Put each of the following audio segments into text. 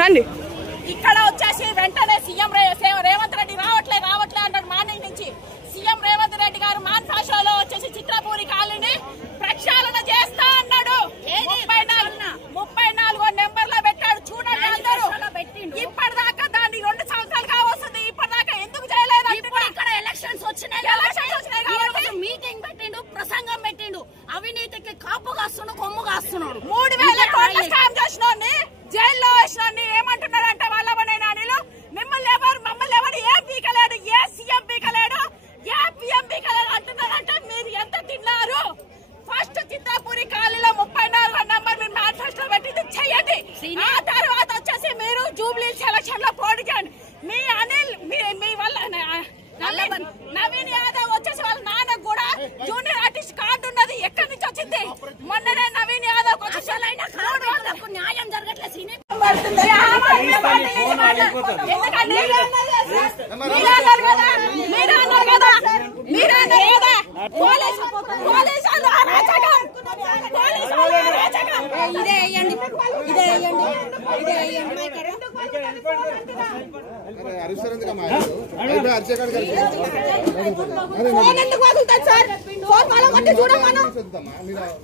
రండి. ఇక్కడ వచ్చేసి వెంటనే సీఎం రేవంత్ రెడ్డి రావట్లే అంటాడు. మార్నింగ్ నుంచి సీఎం రేవంత్ రెడ్డి గారు మాన్ భాషలో వచ్చేసి చిత్రపూరి కాలనీ ప్రక్షాళన చేస్తా అన్నాడు. 34 నెంబర్లో పెట్టాడు. చూడండి అందరూ. ఇప్పటిదాకా దాన్ని 2 సంవత్సరాలుగా వస్తుంది. ఇప్పటిదాకా ఎందుకు చేయలేదు? ఇక్కడ ఎలక్షన్స్ వచ్చినాయి కాబట్టి మీటింగ్ పెట్టిండు, ప్రసంగం పెట్టిండు. అవినీతికి కాపు కాస్తున్నాడు, కొమ్ము కాస్తున్నాడు. 3000 కోట్ల స్కామ్ చేసినోని జైల్లో వేసినోని ఏమంటున్నారంటే వాళ్ళని నానిలు మమ్మల్ని ఎవరు ఏం పీకలేడు, ఏ సీఎం పీకలేడు, ఏ పిఎం పీకలేడు అంటున్నారంటే మీరు ఎంత తిన్నారు? ఫస్ట్ చిత్తాపూరి కాలనీలో 34 నంబర్ మీరు మేనిఫెస్టో పెట్టింది చెయ్యండి. ఆ తర్వాత వచ్చేసి మీరు జూబ్లీ సెలక్షన్ లో పోటీ చేయండి. మీ అనిల్ మీ వల్ల నవీన్ యాదవ్ వచ్చేసి వాళ్ళ నాన్న కూడా జూనియర్ ఆర్టిస్ట్ కార్డు ఉన్నది. ఎక్కడి నుంచి వచ్చింది? మొన్ననే నవీన్ యాదవ్ న్యాయం జరగట్లేదు.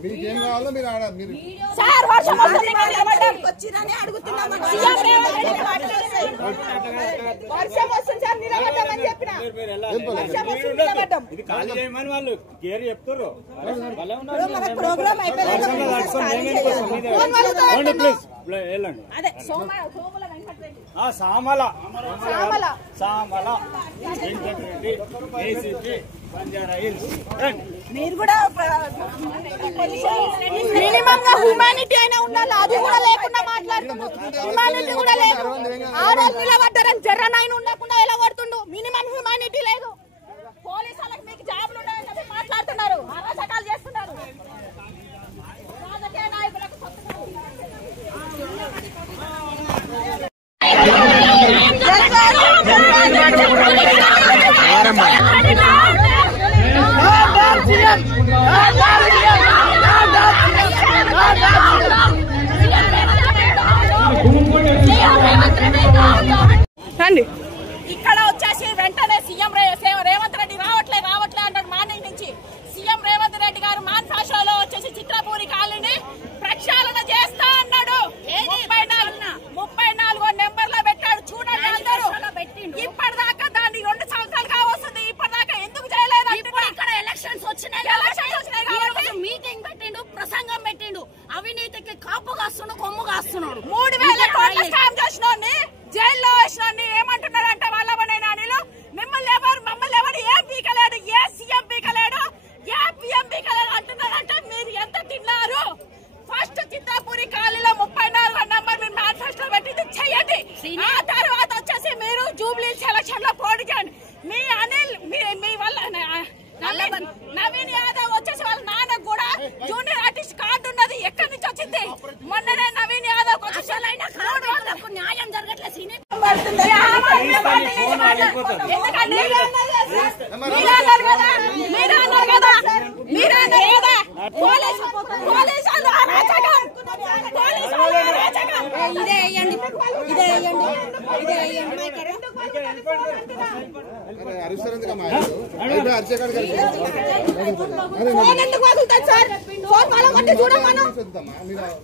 మీకేం కావాలో మీరు వచ్చిందని అడుగుతున్నాం. వర్షం వస్తుంది సార్, నిలబడ్డామని చెప్పిన వాళ్ళు గేరు చెప్తారు. ప్రోగ్రామ్ సామల మీరు కూడా మినిమం గా హ్యూమానిటీ అయినా ఉండాలి. అది కూడా లేకుండా మాట్లాడుతున్నారు. హ్యూమానిటీ కూడా లేదు. ఆడవాళ్ళు నిలబడ్డారని జర్రనైనా ఉండకుండా ఎలా కొడుతుండు? మినిమం హ్యూమానిటీ లేదు. పోలీసు వాళ్ళకి మీకు జాబులు ఉన్నాయని చెప్పి మాట్లాడుతున్నారు. అరాచకాలు చేస్తున్నారు. రాజకీయ నాయకులకు రండి. ఇక్కడ వచ్చేసి వెంటనే సీఎం రేవంత్ రెడ్డి రావట్లే అంటాడు. మార్నింగ్ నుంచి సీఎం రేవంత్ రెడ్డి గారు మాన్ భాషలో వచ్చేసి చిత్రపూరి కాలనీ ప్రక్షాళన చేస్తా అన్నాడు. 34 నెంబర్లో పెట్టాడు. చూడండి అందరూ. ఇప్పటిదాకా దాన్ని 2 సంవత్సరాలుగా వస్తుంది. ఇప్పటిదాకా ఎందుకు చేయలేదు? ఇక్కడ ఎలక్షన్స్ వచ్చినాయి కాబట్టి మీటింగ్ పెట్టిండు, ప్రసంగం పెట్టిండు. అవినీతికి కాపు కాస్తున్నాడు, కొమ్ము కాస్తున్నాడు. 3000 కోట్ల స్కామ్ చేసినోని జైల్లో వేసినోని ఏమంటున్నారంటే వాళ్ళని నానిలు మమ్మల్ని ఎవరు ఏం పీకలేడు, ఏ సీఎం పీకలేడు, ఏ పిఎం పీకలేడు అంటున్నారంటే మీరు ఎంత తిన్నారు? ఫస్ట్ చిత్తాపూరి కాలనీలో 34 నంబర్ మీరు మేనిఫెస్టో పెట్టింది చెయ్యండి. ఆ తర్వాత వచ్చేసి మీరు జూబ్లీ సెలక్షన్ లో పోటీ చేయండి. మీ అనిల్ మీ వల్ల నవీన్ యాదవ్ వచ్చేసి వాళ్ళ నాన్న కూడా జూనియర్ ఆర్టిస్ట్ కార్డు ఉన్నది. ఎక్కడి నుంచి వచ్చింది? మొన్ననే నవీన్ యాదవ్ న్యాయం జరగట్లేదు.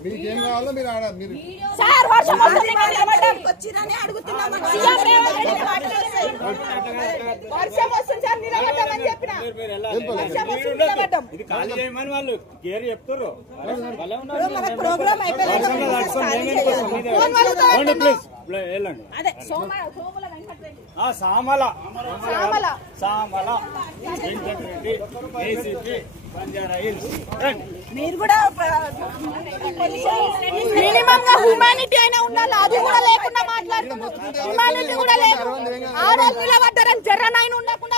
మీకేం కావాలో మీరు వచ్చిందని అడుగుతున్నాం. వర్షం వస్తుంది సార్, నిలబడ్డామని చెప్పిన వాళ్ళు గేరు చెప్తారు. ప్రోగ్రామ్ సామల మీరు కూడా మినిమం గా హ్యూమానిటీ అయినా ఉండాలి. అది కూడా లేకుండా మాట్లాడుతున్నారు. హ్యూమానిటీ కూడా లేదు. ఆడవాళ్ళు నిలబడ్డారని జర్రనైనా ఉండకుండా